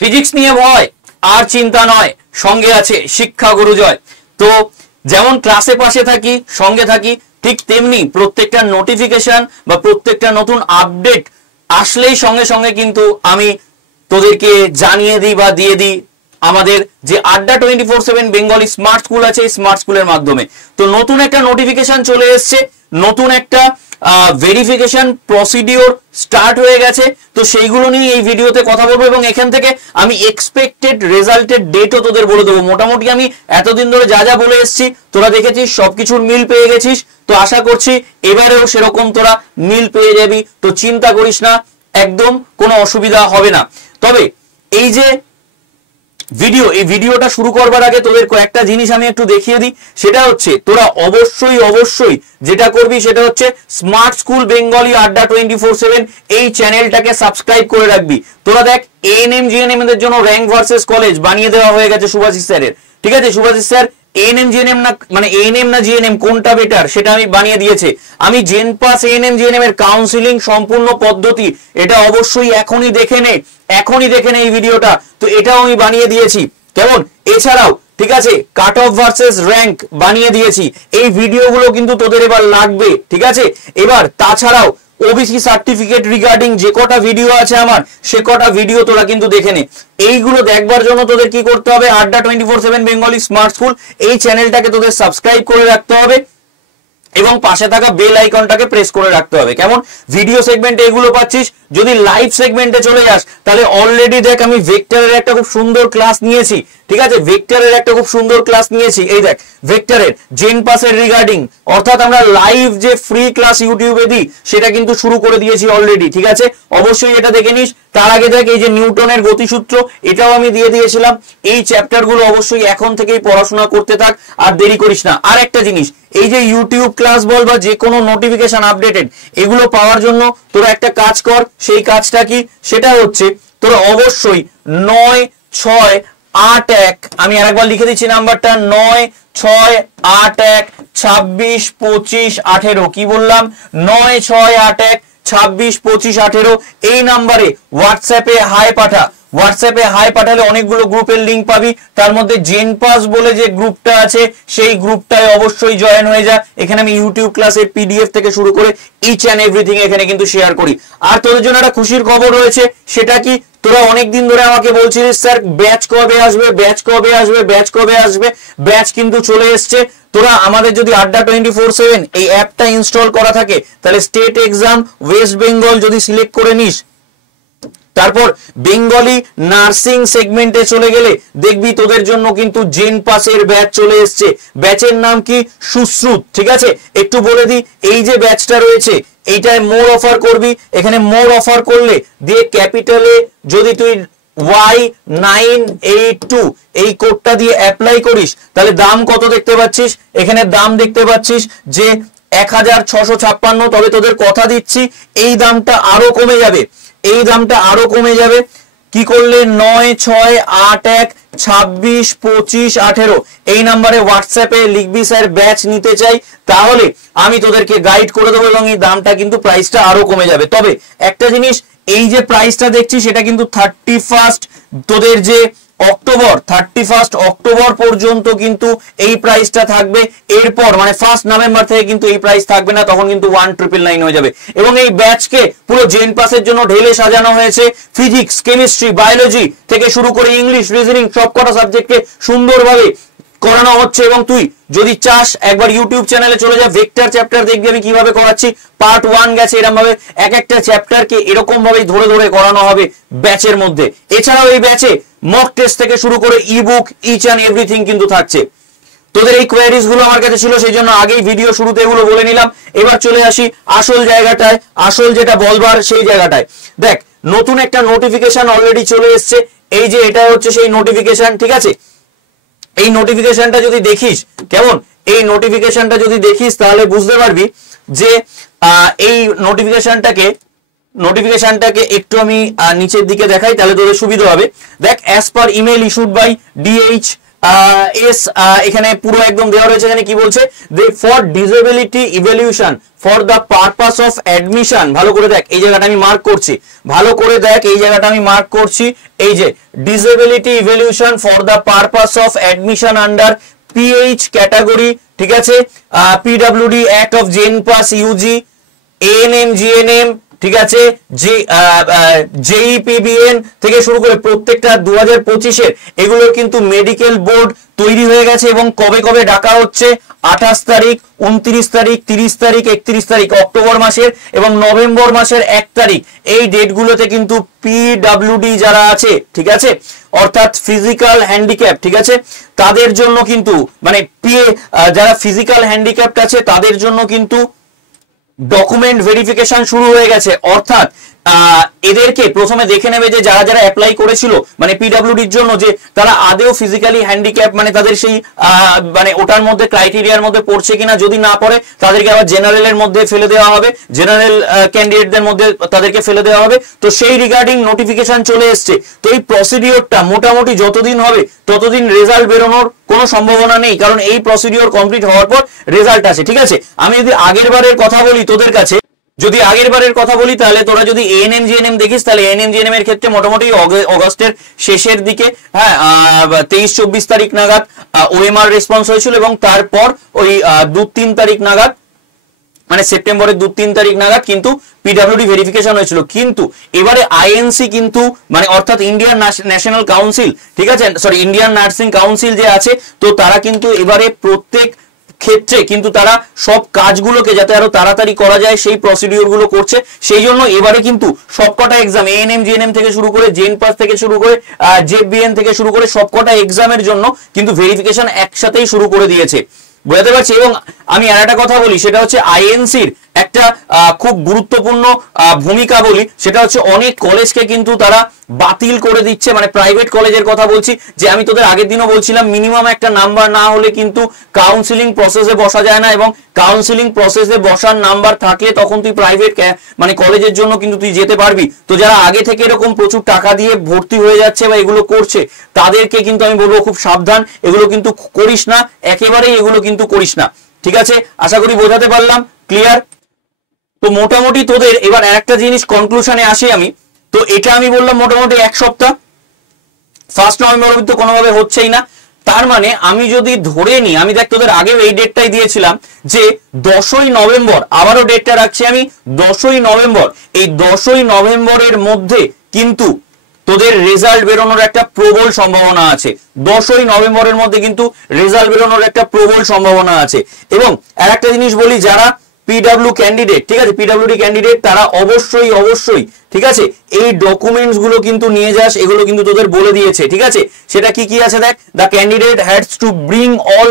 Physics নিয়ে ভয় আর চিন্তা নয়, সঙ্গে আছে শিক্ষা গুরুজয়। তো যেমন ক্লাসে পাশে থাকি, সঙ্গে থাকি, ঠিক তেমনি প্রত্যেকটা নোটিফিকেশন বা প্রত্যেকটা নতুন আপডেট আসলেই সঙ্গে সঙ্গে কিন্তু আমি তোদেরকে জানিয়ে দিই বা দিয়ে দিই আমাদের যে আড্ডা 24/7 বেঙ্গলি স্মার্ট স্কুল আছে, এই স্মার্ট স্কুলের মাধ্যমে। তো নতুন একটা নোটিফিকেশন চলে এসছে, নতুন একটা ভেরিফিকেশন প্রসিডিওর স্টার্ট হয়ে গেছে। তো সেইগুলো নিয়ে এই ভিডিওতে কথা বলবো এবং এখান থেকে আমি এক্সপেক্টেড রেজাল্টের ডেটও তোদের বলে দেবো। মোটামুটি আমি এতদিন ধরে যা যা বলে এসেছি তোরা দেখেছিস, সবকিছুর মিল পেয়ে গেছিস। তো আশা করছি এবারেও সেরকম তোরা মিল পেয়ে যাবি। তো চিন্তা করিস না, একদম কোনো অসুবিধা হবে না। তবে এই যে এই ভিডিওটা শুরু করবার আগে তোদের কয়েকটা জিনিস আমি একটু দেখিয়ে দিই। সেটা হচ্ছে তোরা অবশ্যই যেটা করবি সেটা হচ্ছে স্মার্ট স্কুল বেঙ্গলি আড্ডা 24/7 এই চ্যানেলটাকে সাবস্ক্রাইব করে রাখবি। তোরা দেখ এএনএম জিএনএম এর জন্য র্যাঙ্ক ভার্সেস কলেজ বানিয়ে দেওয়া হয়ে গেছে শুভাশিস স্যারের, ঠিক আছে? শুভাশিস স্যার এএনএম জিএনএম না, মানে এএনএম না জিএনএম কোনটা বেটার সেটা আমি বানিয়ে দিয়েছে। আমি জেনপাস এএনএম জিএনএম এর কাউন্সিলিং সম্পূর্ণ পদ্ধতি এটা অবশ্যই এখনই দেখে নে এই ভিডিওটা। তো এটাও আমি বানিয়ে দিয়েছি, কেমন? এছাড়াও ঠিক আছে কাট অফ ভার্সেস র্যাঙ্ক বানিয়ে দিয়েছি। এই ভিডিওগুলো কিন্তু তোদের এবার লাগবে, ঠিক আছে? এবার তাছাড়াও ওবিসি সার্টিফিকেট রিগার্ডিং যে কটা ভিডিও আছে আমার, সে কটা ভিডিও তোরা কিন্তু দেখে নে। এইগুলো দেখবার জন্য তোদের কি করতে হবে, আড্ডা 24/7 বেঙ্গলি স্মার্ট স্কুল এই চ্যানেলটাকে তোদের সাবস্ক্রাইব করে রাখতে হবে এবং পাশে থাকা বেল আইকনটাকে প্রেস করে রাখতে হবে, কেমন? ভিডিও সেগমেন্টে এগুলো পাচ্ছিস। যদি লাইভ সেগমেন্টে চলে যাস তাহলে অলরেডি দেখ আমি ভেক্টরের একটা খুব সুন্দর ক্লাস নিয়েছি, ঠিক আছে? ভেক্টরের একটা খুব সুন্দর ক্লাস নিয়েছি। এই দেখ ভেক্টরের জেনপাসের রিগার্ডিং, অর্থাৎ আমরা লাইভ যে ফ্রি ক্লাস ইউটিউবে দিই সেটা কিন্তু শুরু করে দিয়েছি অলরেডি, ঠিক আছে? অবশ্যই এটা দেখে নিস। তার আগে দেখ এই যে নিউটনের গতিসূত্র, এটাও আমি দিয়ে দিয়েছিলাম। এই চ্যাপ্টারগুলো অবশ্যই এখন থেকেই পড়াশোনা করতে থাক, আর দেরি করিস না। আর একটা জিনিস, এই যে ইউটিউব ক্লাস বল বা যে কোনো নোটিফিকেশন আপডেটেড এগুলো পাওয়ার জন্য তোরা একটা কাজ কর। সেই কাজটা কি, সেটা হচ্ছে তোরা অবশ্যই 9681, আমি আরেকবার লিখে দিচ্ছি নাম্বারটা 9681262518। কি বললাম? 9681262518 এই নাম্বারে হোয়াটসঅ্যাপে হাই পাঠা। হোয়াটসঅ্যাপে হাই পাঠালে অনেকগুলো গ্রুপের লিঙ্ক পাবি, তার মধ্যে জেনপাস বলে যে গ্রুপটা আছে সেই গ্রুপটায় অবশ্যই জয়েন হয়ে যা। এখানে আমি ইউটিউব ক্লাসের পিডিএফ থেকে শুরু করে ইচ অ্যান্ড এভরিথিং এখানে কিন্তু শেয়ার করি। আর তোদের জন্য একটা খুশির খবর রয়েছে, সেটা কি, তোরা অনেকদিন ধরে আমাকে বলছিলিস স্যার ব্যাচ কবে আসবে, ব্যাচ কিন্তু চলে এসছে। তোরা আমাদের যদি আড্ডা 24/7 এই অ্যাপটা ইনস্টল করা থাকে তাহলে স্টেট এক্সাম ওয়েস্ট বেঙ্গল যদি সিলেক্ট করে নিস, তারপর বেঙ্গলি নার্সিং সেগমেন্টে চলে গেলে দেখবি তোদের জন্য কিন্তু জেনপাসের ব্যাচ চলে এসছে। ব্যাচের নাম কি? সুশ্রুত, ঠিক আছে? একটু বলে দিই, এই যে ব্যাচটা রয়েছে এইটায় মোর অফার করবি। এখানে মোর অফার করলে দিয়ে ক্যাপিটালে যদি তুই Y982 এই কোডটা দিয়ে অ্যাপ্লাই করিস তাহলে দাম কত দেখতে পাচ্ছিস? এখানে দাম দেখতে পাচ্ছিস যে 1656। তবে তোদের কথা দিচ্ছি এই দামটা আরো কমে যাবে, কি করলে 9681262518 এই নাম্বারে হোয়াটসঅ্যাপে লিখবি স্যার ব্যাচ নিতে চাই, তাহলে আমি তোদেরকে গাইড করে দেবো এবং এই দামটা কিন্তু প্রাইসটা আরো কমে যাবে। তবে একটা জিনিস, এই যে প্রাইসটা দেখছি সেটা কিন্তু 31 তোদের যে অক্টোবর, 31 অক্টোবর পর্যন্ত কিন্তু এই প্রাইসটা থাকবে। এরপর মানে 1 নভেম্বর থেকে কিন্তু এই প্রাইস থাকবে না, তখন কিন্তু 1999 হয়ে যাবে। এবং এই ব্যাচকে পুরো জেনপাসের জন্য ঢেলে সাজানো হয়েছে। ফিজিক্স, কেমিস্ট্রি, বায়োলজি থেকে শুরু করে ইংলিশ, রিজনিং সবকটা সাবজেক্টকে সুন্দরভাবে করানো হচ্ছে। এবং তুই যদি চাস একবার ইউটিউব চ্যানেলে চলে যা, ভেক্টর চ্যাপ্টার দেখবি আমি কিভাবে করাচ্ছি। পার্ট 1 গেছে এরকম ভাবে, এক একটা চ্যাপ্টারকে এরকম ভাবে ধরে করানো হবে ব্যাচের মধ্যে। এছাড়াও এই ব্যাচে মক টেস্ট থেকে শুরু করে ইবুক ইচ অ্যান্ড এভরিথিং কিন্তু থাকছে। তোদের এই কোয়ারিজ গুলো আমার কাছে ছিল, সেই জন্য আগেই ভিডিও শুরুতে এগুলো বলে নিলাম। এবার চলে আসি আসল জায়গাটায়, আসল যেটা বলবার সেই জায়গাটায়। দেখ নতুন একটা নোটিফিকেশন অলরেডি চলে এসছে। এই যে এটা হচ্ছে সেই নোটিফিকেশন, ঠিক আছে? এই নোটিফিকেশনটা যদি দেখিস, কেমন? এই নোটিফিকেশনটা যদি দেখিস তাহলে বুঝতে পারবি যে এই নোটিফিকেশনটাকে একটু আমি নিচের দিকে দেখাই তাহলে তোদের সুবিধা হবে। দেখ, as per email issued by DH S এখানে পুরো একদম দেওয়া রয়েছে। এখানে কি বলছে, they for disability evaluation for the purpose of admission, ভালো করে দেখ এই জায়গাটা আমি মার্ক করছি, ভালো করে দেখ এই জায়গাটা আমি মার্ক করছি, এই যে disability evaluation for the purpose of admission under PH category, ঠিক আছে, PWD act of JENPAS UG, ANM GNM, ঠিক আছে, জেইপিবিএন থেকে শুরু করে প্রত্যেকটা 2025-এর এগুলো কিন্তু মেডিকেল বোর্ড তৈরি হয়ে গেছে এবং কবে কবে ডাকা হচ্ছে, 28 তারিখ, 29 তারিখ, 30 তারিখ, 31 তারিখ অক্টোবর মাসের এবং নভেম্বর মাসের 1 তারিখ, এই ডেটগুলোতে কিন্তু পিডব্লিউডি যারা আছে, ঠিক আছে, অর্থাৎ ফিজিক্যাল হ্যান্ডিক্যাপ, ঠিক আছে, তাদের জন্য কিন্তু মানে যারা ফিজিক্যাল হ্যান্ডিক্যাপ আছে তাদের জন্য কিন্তু ডকুমেন্ট ভেরিফিকেশন শুরু হয়ে গেছে। অর্থাৎ এদেরকে প্রথমে দেখে নেবে যে যারা যারা অ্যাপ্লাই করেছিল মানে পিডব্লিউডির জন্য, যে তারা আদেও ফিজিক্যালি হ্যান্ডিক্যাপ মানে তাদের সেই মানে ওটার মধ্যে ক্রাইটেরিয়ার মধ্যে পড়ছে কিনা, যদি না পড়ে তাদেরকে আবার জেনারেলের মধ্যে ফেলে দেওয়া হবে, জেনারেল ক্যান্ডিডেটদের মধ্যে তাদেরকে ফেলে দেওয়া হবে। তো সেই রিগার্ডিং নোটিফিকেশন চলে এসছে। তো এই প্রসিডিওরটা মোটামুটি যতদিন হবে ততদিন রেজাল্ট বেরোনোর কোনো সম্ভাবনা নেই, কারণ এই প্রসিডিওর কমপ্লিট হওয়ার পর রেজাল্ট আছে, ঠিক আছে। আমি যদি আগের বারের কথা বলি তোদের কাছে, যদি আগের বারের কথা বলি তাহলে তোরা যদি এএনএম জিএনএম দেখিস তাহলে এএনএম জিএনএম এর ক্ষেত্রে মোটামুটি অগস্টের শেষের দিকে, হ্যাঁ 23-24 তারিখ নাগাদ ওএমআর রেসপন্স হয়েছিল এবং তারপর ওই 2-3 তারিখ নাগাদ মানে সেপ্টেম্বরের 2-3 তারিখ নাগাদ কিন্তু পিডব্লিউডি ভেরিফিকেশন হয়েছিল। কিন্তু এবারে আইএনসি কিন্তু মানে অর্থাৎ ইন্ডিয়ান ন্যাশনাল কাউন্সিল, ঠিক আছে, সরি ইন্ডিয়ান নার্সিং কাউন্সিল যে আছে, তো তারা কিন্তু এবারে প্রত্যেক ক্ষেত্রে কিন্তু তারা সব কাজগুলোকে যাতে আরো তাড়াতাড়ি করা যায় সেই প্রসিডিওর গুলো করছে। সেই জন্য এবারে কিন্তু সবকটা এক্সাম এএনএম জিএনএম থেকে শুরু করে জেন পাস থেকে শুরু করে জেবিএন থেকে শুরু করে সবকটা এক্সামের জন্য কিন্তু ভেরিফিকেশন একসাথেই শুরু করে দিয়েছে, বুঝতে পারছি। এবং আমি আর একটা কথা বলি, সেটা হচ্ছে আইএনসির একটা খুব গুরুত্বপূর্ণ ভূমিকা বলি, সেটা হচ্ছে অনেক কলেজকে কিন্তু তারা বাতিল করে দিচ্ছে, মানে প্রাইভেট কলেজের কথা বলছি, যে আমি তোদের আগের দিনও বলছিলাম মিনিমাম একটা নাম্বার না হলে কিন্তু কাউন্সিলিং প্রসেসে বসা যায় না, এবং কাউন্সিলিং প্রসেসে বসার নাম্বার থাকলে তখন তুই প্রাইভেট মানে কলেজের জন্য কিন্তু তুই যেতে পারবি। তো যারা আগে থেকে এরকম প্রচুর টাকা দিয়ে ভর্তি হয়ে যাচ্ছে বা এগুলো করছে তাদেরকে কিন্তু আমি বলবো খুব সাবধান, এগুলো কিন্তু করিস না, একেবারেই এগুলো কিন্তু করিস না, ঠিক আছে। আশা করি বোঝাতে পারলাম, ক্লিয়ার। তো মোটামুটি তোদের এবার একটা জিনিস কনক্লুশনে আসি আমি, তো এটা আমি বললাম মোটামুটি 1 সপ্তাহ 1 নভেম্বর অবধি তো কোনোভাবে হচ্ছেই না। তার মানে আমি যদি ধরে নিই, আমি দেখ তোদের আগেও এই ডেটটাই দিয়েছিলাম যে 10ই নভেম্বর, আবারও ডেটটা রাখছি আমি 10ই নভেম্বর, এই 10ই নভেম্বরের মধ্যে কিন্তু তোদের রেজাল্ট বেরোনোর একটা প্রবল সম্ভাবনা আছে। 10ই নভেম্বরের মধ্যে কিন্তু রেজাল্ট বেরোনোর একটা প্রবল সম্ভাবনা আছে। এবং আর একটা জিনিস বলি, যারা পিডব্লিউ ক্যান্ডিডেট, ঠিক আছে, পিডব্লিউডি ক্যান্ডিডেট, তারা অবশ্যই ঠিক আছে এই ডকুমেন্টস গুলো কিন্তু নিয়ে যাস, এগুলো কিন্তু তোদের বলে দিয়েছে, ঠিক আছে। সেটা কি কি আছে দেখ, the candidate hats to bring all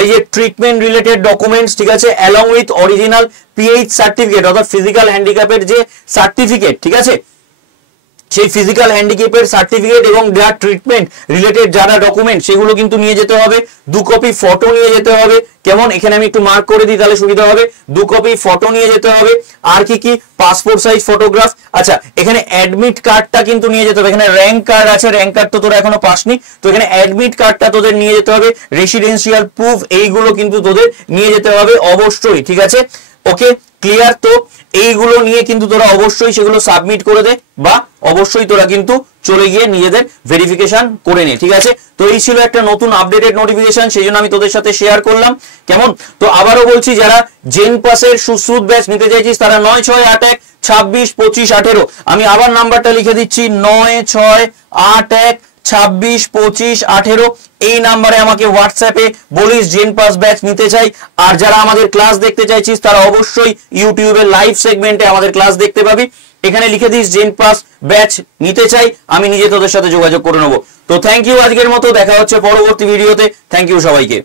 এই যে ট্রিটমেন্ট রিলেটেড ডকুমেন্টস, ঠিক আছে, along with original pH certificate অর্থাৎ ফিজিক্যাল হ্যান্ডিক্যাপের যে সার্টিফিকেট, ঠিক আছে, সেই ফিজিক্যাল হ্যান্ডিক্যাপের সার্টিফিকেট এবং যা ট্রিটমেন্ট রিলেটেড যারা ডকুমেন্ট সেগুলো কিন্তু নিয়ে যেতে হবে। 2 কপি ফটো নিয়ে যেতে হবে, কেমন, এখানে আমি একটু মার্ক করে দিই তাহলে সুবিধা হবে। 2 কপি ফটো নিয়ে যেতে হবে। আর কি কি, পাসপোর্ট সাইজ ফটোগ্রাফ, আচ্ছা এখানে অ্যাডমিট কার্ডটা কিন্তু নিয়ে যেতে হবে। এখানে র্যাঙ্ক কার্ড আছে, র্যাঙ্ক কার্ড তো তোরা এখনো পাসনি, তো এখানে অ্যাডমিট কার্ডটা তোদের নিয়ে যেতে হবে। রেসিডেন্সিয়াল প্রুফ এইগুলো কিন্তু তোদের নিয়ে যেতে হবে অবশ্যই, ঠিক আছে, ওকে, ক্লিয়ার। তো এইগুলো নিয়ে কিন্তু তোরা অবশ্যই সেগুলো সাবমিট করে দে, বা অবশ্যই তোরা কিন্তু চলে গিয়ে নিজেদের ভেরিফিকেশন করে নে, ঠিক আছে। তো এই ছিল একটা নতুন আপডেটেড নোটিফিকেশন, সেই জন্য আমি তোদের সাথে শেয়ার করলাম, কেমন। তো আবারও বলছি, যারা জেন পাসের সুশ্রুত ব্যাচ নিতে চাইছিস তারা 9681262518, আমি আবার নাম্বারটা লিখে দিচ্ছি 9681262518, এই নাম্বারে আমাকে হোয়াটসঅ্যাপে বলিস জেন পাস ব্যাচ নিতে চাই। আর যারা আমাদের ক্লাস দেখতে চাইছিস তারা অবশ্যই ইউটিউবের লাইভ সেগমেন্টে আমাদের ক্লাস দেখতে পাবি, এখানে লিখে দিস জেন পাস ব্যাচ নিতে চাই, আমি নিজে তোদের সাথে যোগাযোগ করে নেবো। তো থ্যাংক ইউ, আজকের মতো দেখা হচ্ছে পরবর্তী ভিডিওতে, থ্যাংক ইউ সবাইকে।